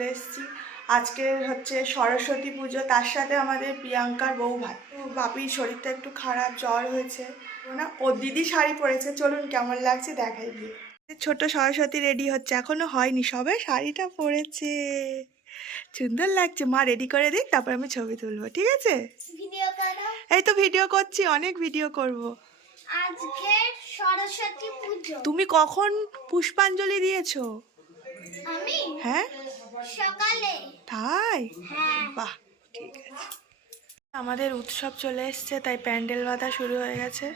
চলে এসেছি। আজকে হচ্ছে সরস্বতী পুজো তার সাথে আমাদের প্রিয়াঙ্কার বউ ভাই। বাপির শরীরটা একটু খারাপ জ্বর হয়েছে। না ও দিদি শাড়ি পরেছে। চলুন কেমন লাগছে দেখাই গিয়ে। ছোট সরস্বতী রেডি হচ্ছে এখনও হয়নি সবে শাড়িটা পরেছে। সুন্দর লাগছে। মা রেডি করে দিক তারপর আমি ছবি তুলবো ঠিক আছে? এই তো ভিডিও করছি অনেক ভিডিও করব। আজকে সরস্বতী পুজো। তুমি কখন পুষ্পাঞ্জলি দিয়েছ? আমি? হ্যাঁ? সকালে। তাই? হ্যাঁ। বাহ ঠিক আছে। আমাদের উৎসব চলে এসছে তাই প্যান্ডেল বাঁধা শুরু হয়ে গেছে।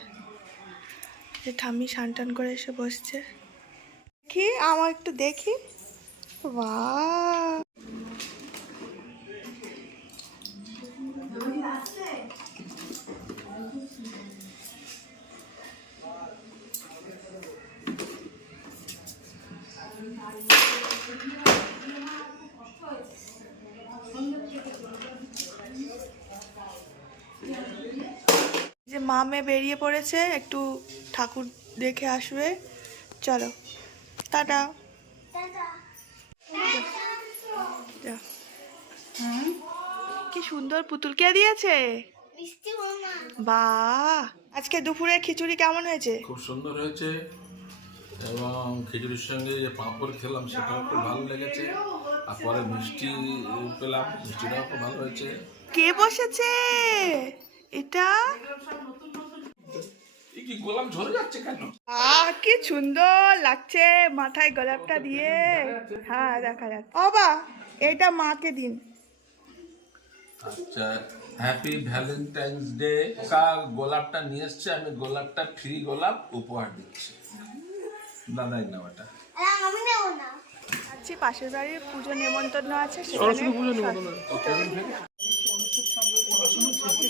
যে ঠাম্মি সান টান করে এসে বসছে। কি আমার একটু দেখি। বাহ যে মা মেয়ে বেরিয়ে পড়েছে একটু ঠাকুর দেখে আসবে। চলো টাটা। টাটা। কি সুন্দর পুতুল কে দিয়েছে। মিষ্টি মামা বাহ! আজকে দুপুরে খিচুড়ি কেমন হয়েছে? খুব সুন্দর হয়েছে এবং খিচুড়ির সঙ্গে যে পাঁপড় খেলাম সেটাও খুব ভালো লেগেছে আর পরে মিষ্টি পেলাম মিষ্টিটাও খুব ভালো হয়েছে। কে বসেছে? এটা? এই ঝরে যাচ্ছে কেন? আহ কি সুন্দর লাগছে মাথায় গোলাপটা দিয়ে। হ্যাঁ দেখা যাচ্ছে। এটা মাকে দিন। আচ্ছা হ্যাপি ভ্যালেন্টাইন্স ডে গোলাপটা নিয়ে এসছে আমি গোলাপটা ফ্রি গোলাপ উপহার দিচ্ছি। দাদাই আমি নেব না। আছি পাশের বাড়ির পুজো নেমন্তন্ন আছে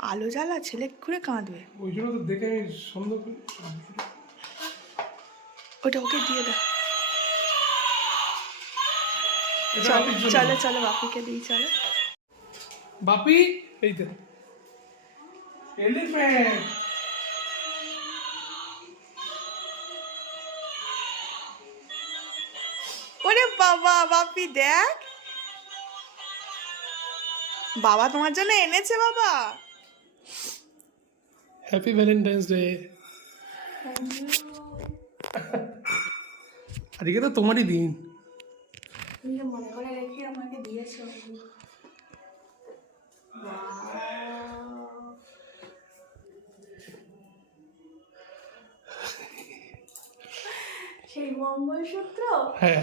আলো জ্বালা ছেলে ঘুরে কাঁদবে। ওই জন্য তো দেখে আমি সন্দেহ করি। ওটা ওকে দিয়ে দাও। এটা চলো চলো চলো বাপুকে দিই চলো। বাপি এই তো। এলিফ্যান্ট। ওরে বাবা বাপি দেখ। বাবা তোমার জন্য এনেছে বাবা। হ্যাপি ভ্যালেন্টাইন্স ডে আজকে তো তোমারই দিন। মনে করে রেখে আমাকে দিয়েছ সেই মঙ্গলসূত্র হ্যাঁ।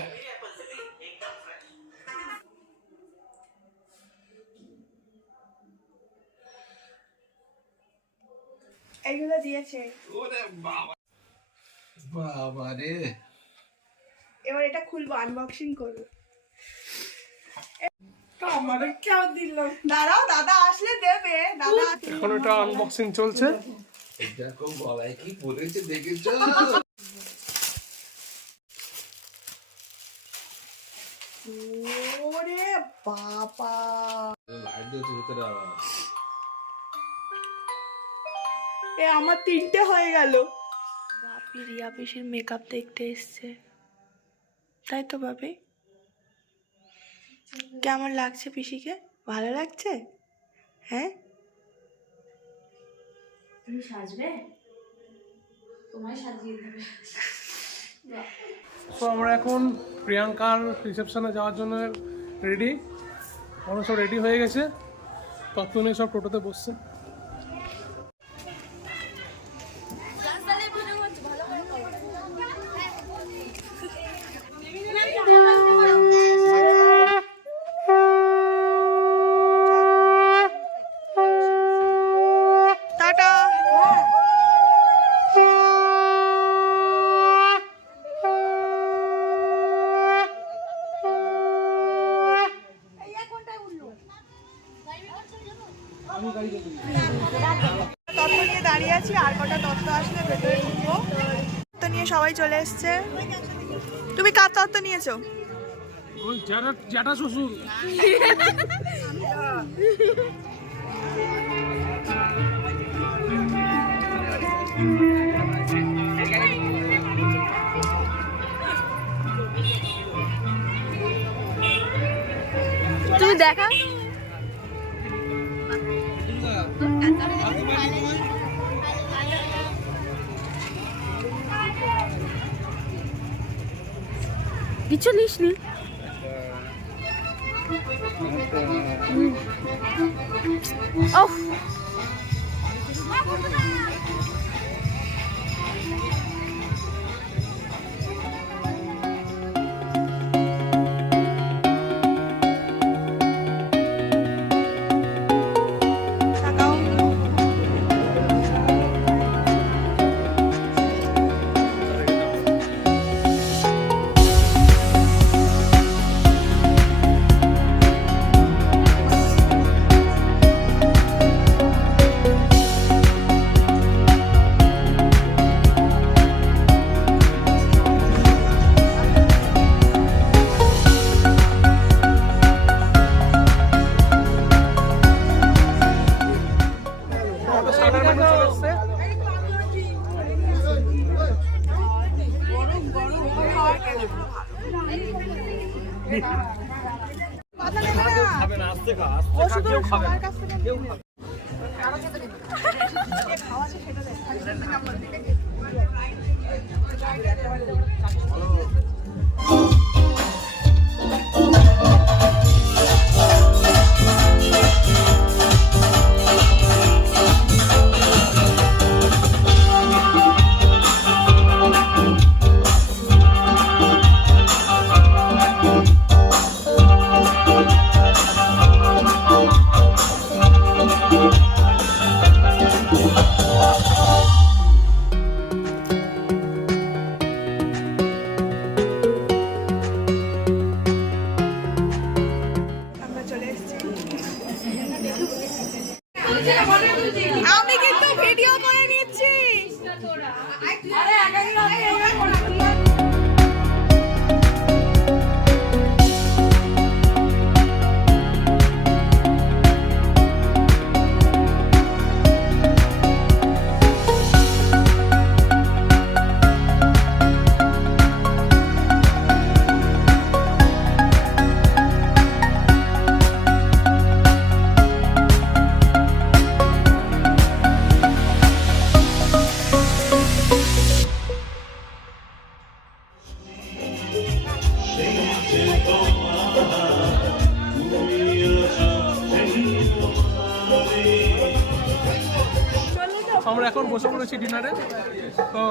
এইগুলো দিয়েছে বাবা। রে এবার এটা খুলবো আনবক্সিং করব। আমারে কেউ দিল দাঁড়াও দাদা আসলে দেবে। দাদা এখন এটা আনবক্সিং চলছে? দেখো গলায় কি পড়েছে দেখেছ? ওরে বাবা। লাইট দিয়েছে ভিতরে এ আমার তিনটে হয়ে গেল। বাপি রিয়া পিসির মেকআপ দেখতে এসছে। তাই তো বাপি। কেমন লাগছে পিসিকে? ভালো লাগছে? হ্যাঁ? তুমি সাজবে? তোমায় সাজিয়ে দেবে। তো আমরা এখন প্রিয়াঙ্কার রিসেপশনে যাওয়ার জন্য রেডি আমরা সব রেডি হয়ে গেছে। তত্ত্ব সব টোটোতে বসছে টাটা তত্ত্ব নিয়ে দাঁড়িয়ে আছি আর কটা তত্ত্ব আসলে ভেতরে ঢুকবো। তত্ত্ব নিয়ে সবাই চলে এসছে। তুমি কার তত্ত্ব নিয়েছো? জ্যাঠা জ্যাঠা শ্বশুর। তুমি দেখা? কিছু নিস নি আমরা আমরা এখন বসে পড়েছি ডিনারে। তো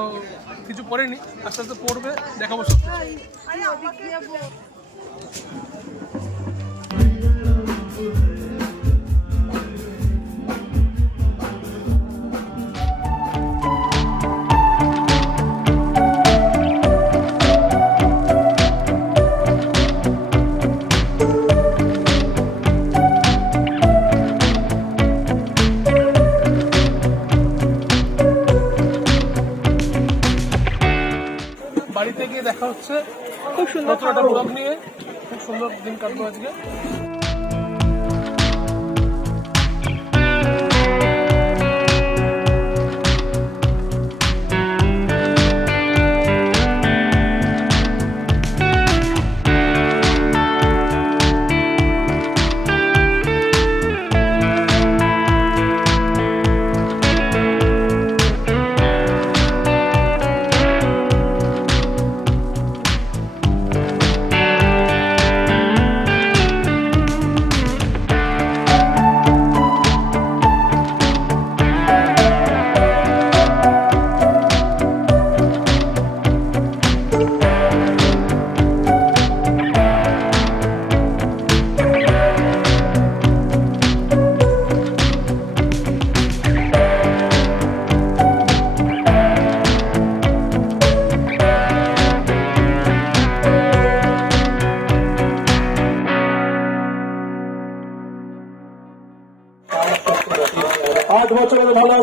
কিছু পড়েনি আস্তে আস্তে পড়বে দেখাবো সব সুন্দর দিন কাটবো আজকে।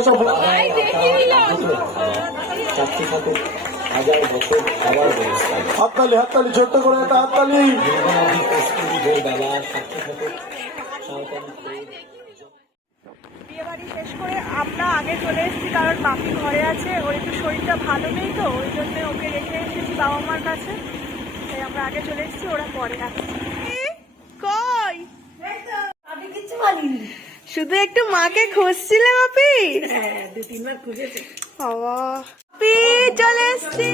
ওসব হাজার বছর আবার হাততালি হাততালি ছোট্ট করে একটা হাততালি। বিয়েবাড়ি শেষ করে আমরা আগে চলে এসেছি কারণ বাপি ঘরে আছে ওর একটু শরীরটা ভালো নেই তো ওই জন্য ওকে রেখে এসেছি বাবা মার কাছে। তাই আমরা আগে চলে এসেছি ওরা পরে আছে কই? কিছু ভালো শুধু একটু মাকে খুঁজছিলে বাপি দু তিনবার খুঁজেছে। বাবা চলে এসছি।